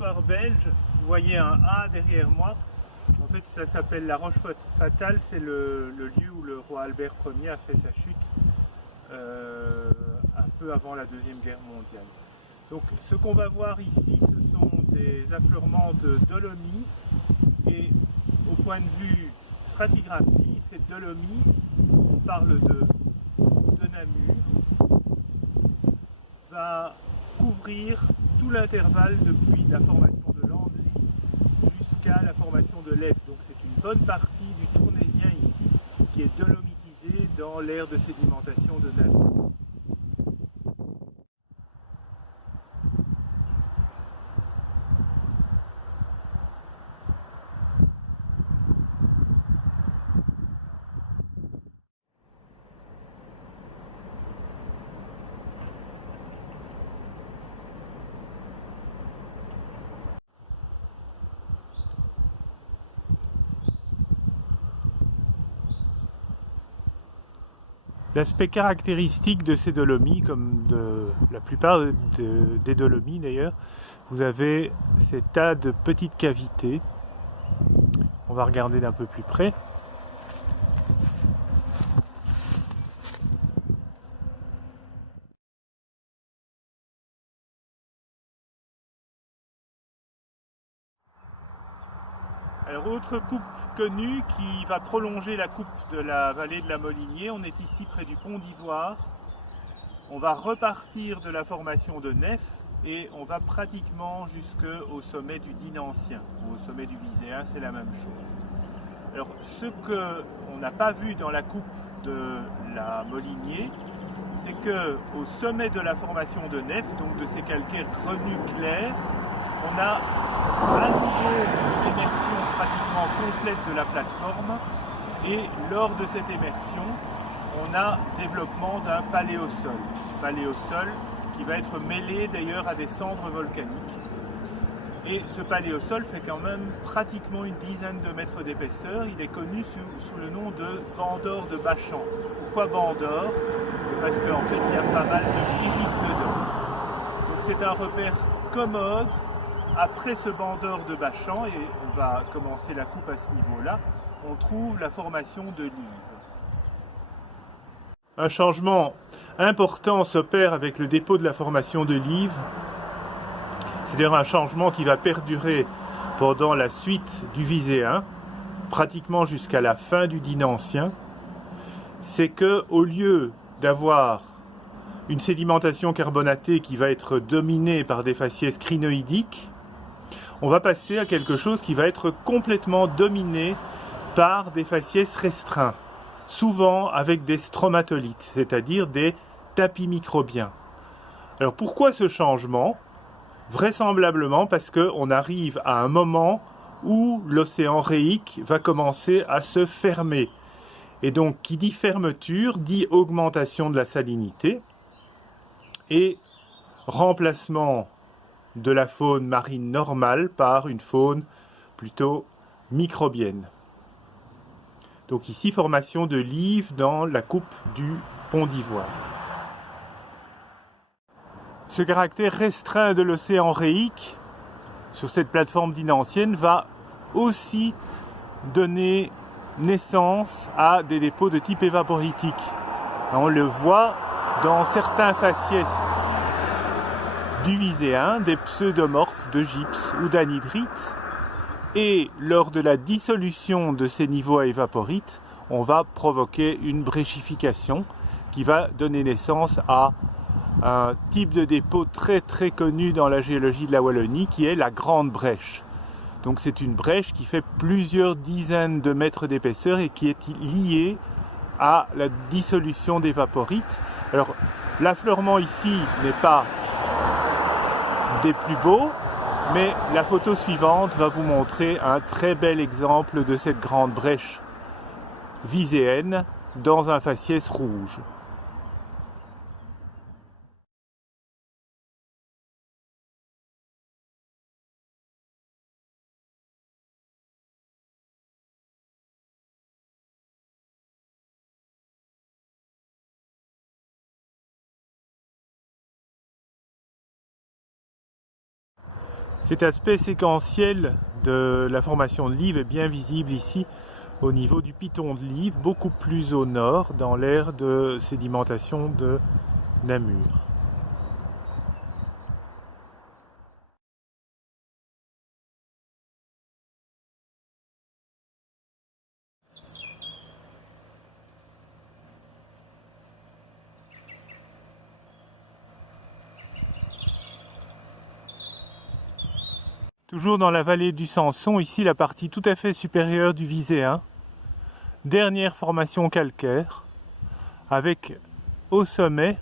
l'histoire belge, vous voyez un A derrière moi. En fait, ça s'appelle la Roche Fatale, c'est le lieu où le roi Albert Ier a fait sa chute, un peu avant la Deuxième Guerre mondiale. Donc, ce qu'on va voir ici, ce sont des affleurements de dolomie, et au point de vue stratigraphie, cette dolomie, on parle de Namur, va couvrir tout l'intervalle depuis la formation de l'Andely jusqu'à la formation de l'Eff. Donc c'est une bonne partie du Tournaisien ici qui est dolomitisée dans l'ère de sédimentation de Namur. L'aspect caractéristique de ces dolomies, comme de la plupart des dolomies d'ailleurs, vous avez ces tas de petites cavités. On va regarder d'un peu plus près. Alors, autre coupe connue qui va prolonger la coupe de la vallée de la Molinier, on est ici près du pont d'Ivoire. On va repartir de la formation de Nef et on va pratiquement jusqu'au sommet du Dîne Ancien, au sommet du Viséen, c'est la même chose. Alors, ce qu'on n'a pas vu dans la coupe de la Molinier, c'est qu'au sommet de la formation de Nef, donc de ces calcaires grenus clairs, on a à nouveau une émersion pratiquement complète de la plateforme, et lors de cette émersion, on a développement d'un paléosol qui va être mêlé d'ailleurs à des cendres volcaniques. Et ce paléosol fait quand même pratiquement une dizaine de mètres d'épaisseur. Il est connu sous le nom de banc d'or de Bachan. Pourquoi banc d'or? Parce qu'en fait il y a pas mal de pyrites dedans. Donc c'est un repère commode. Après ce banc d'or de Bachan, et on va commencer la coupe à ce niveau-là, on trouve la formation de Live. Un changement important s'opère avec le dépôt de la formation de Live. C'est d'ailleurs un changement qui va perdurer pendant la suite du Viséen, pratiquement jusqu'à la fin du Dîne Ancien. C'est qu'au lieu d'avoir une sédimentation carbonatée qui va être dominée par des faciès crinoïdiques, on va passer à quelque chose qui va être complètement dominé par des faciès restreints, souvent avec des stromatolites, c'est-à-dire des tapis microbiens. Alors pourquoi ce changement? Vraisemblablement parce qu'on arrive à un moment où l'océan réique va commencer à se fermer. Et donc, qui dit fermeture, dit augmentation de la salinité et remplacement de la faune marine normale par une faune plutôt microbienne. Donc ici, formation de Live dans la coupe du pont d'Ivoire. Ce caractère restreint de l'océan réique sur cette plateforme Dîne Ancienne va aussi donner naissance à des dépôts de type évaporitique. On le voit dans certains faciès du Viséen, des pseudomorphes de gypse ou d'anhydrite, et lors de la dissolution de ces niveaux à évaporites, on va provoquer une bréchification qui va donner naissance à un type de dépôt très très connu dans la géologie de la Wallonie qui est la Grande Brèche. Donc c'est une brèche qui fait plusieurs dizaines de mètres d'épaisseur et qui est liée à la dissolution des vaporites. Alors l'affleurement ici n'est pas des plus beaux, mais la photo suivante va vous montrer un très bel exemple de cette grande brèche viséenne dans un faciès rouge. Cet aspect séquentiel de la formation de Live est bien visible ici au niveau du piton de Live, beaucoup plus au nord, dans l'aire de sédimentation de Namur. Toujours dans la vallée du Sanson, ici la partie tout à fait supérieure du Viséen. Dernière formation calcaire, avec au sommet,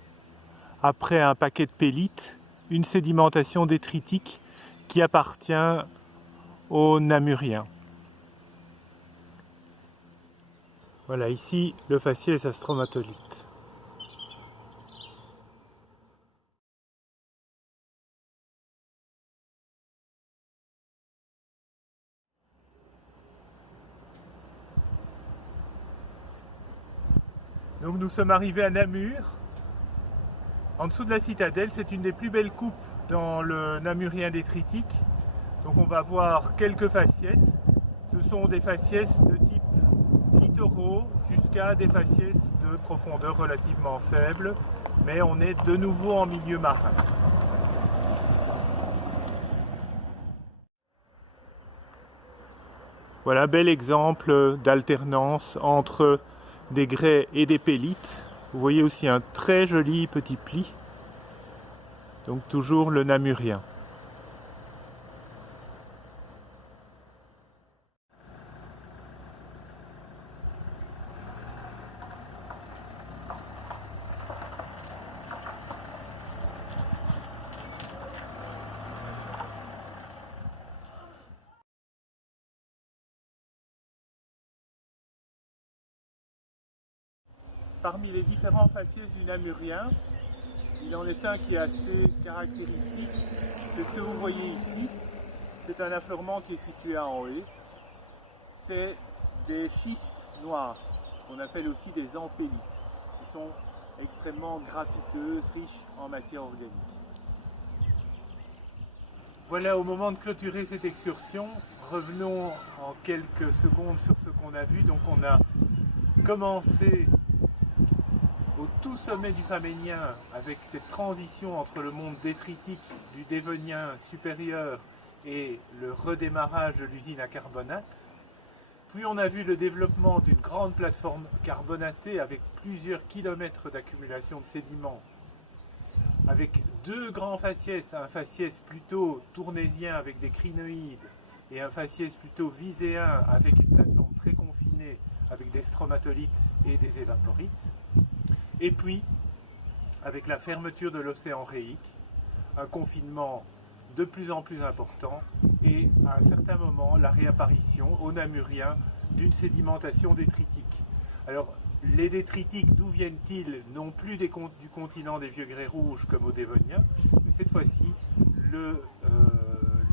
après un paquet de pélites, une sédimentation détritique qui appartient aux Namuriens. Voilà, ici le faciès astromatolite. Donc nous sommes arrivés à Namur. En dessous de la citadelle, c'est une des plus belles coupes dans le Namurien détritique. Donc on va voir quelques faciès. Ce sont des faciès de type littoraux jusqu'à des faciès de profondeur relativement faible. Mais on est de nouveau en milieu marin. Voilà, bel exemple d'alternance entre des grès et des pélites. Vous voyez aussi un très joli petit pli. Donc toujours le Namurien. Parmi les différents faciès du Namurien, il en est un qui est assez caractéristique. C'est ce que vous voyez ici. C'est un affleurement qui est situé à Anhée. C'est des schistes noirs, qu'on appelle aussi des ampélites, qui sont extrêmement graffiteuses, riches en matière organique. Voilà, au moment de clôturer cette excursion, revenons en quelques secondes sur ce qu'on a vu. Donc on a commencé au tout sommet du Faménien avec cette transition entre le monde détritique du Dévonien supérieur et le redémarrage de l'usine à carbonate. Puis on a vu le développement d'une grande plateforme carbonatée avec plusieurs kilomètres d'accumulation de sédiments, avec deux grands faciès, un faciès plutôt tournésien avec des crinoïdes et un faciès plutôt viséen avec une plateforme très confinée avec des stromatolites et des évaporites. Et puis, avec la fermeture de l'océan Réique, un confinement de plus en plus important et à un certain moment la réapparition au Namurien d'une sédimentation détritique. Alors les détritiques, d'où viennent-ils? Non plus du continent des vieux grès rouges comme au Dévonien, mais cette fois-ci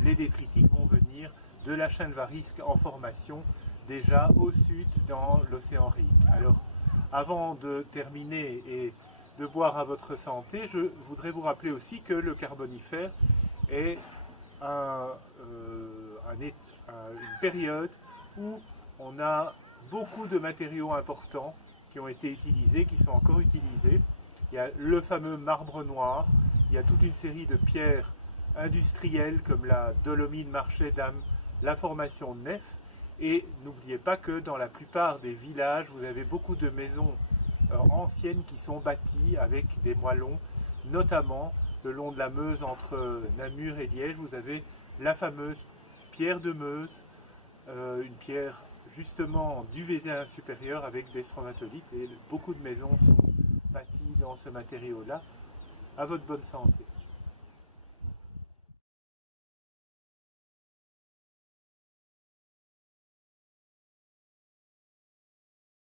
les détritiques vont venir de la chaîne varisque en formation déjà au sud dans l'océan Réique. Alors avant de terminer et de boire à votre santé, je voudrais vous rappeler aussi que le Carbonifère est une période où on a beaucoup de matériaux importants qui ont été utilisés, qui sont encore utilisés. Il y a le fameux marbre noir, il y a toute une série de pierres industrielles comme la dolomite marché d'âme, la formation de nef. Et n'oubliez pas que dans la plupart des villages, vous avez beaucoup de maisons anciennes qui sont bâties avec des moellons, notamment le long de la Meuse entre Namur et Liège. Vous avez la fameuse pierre de Meuse, une pierre justement du Vézéen supérieur avec des stromatolites, et beaucoup de maisons sont bâties dans ce matériau-là. À votre bonne santé.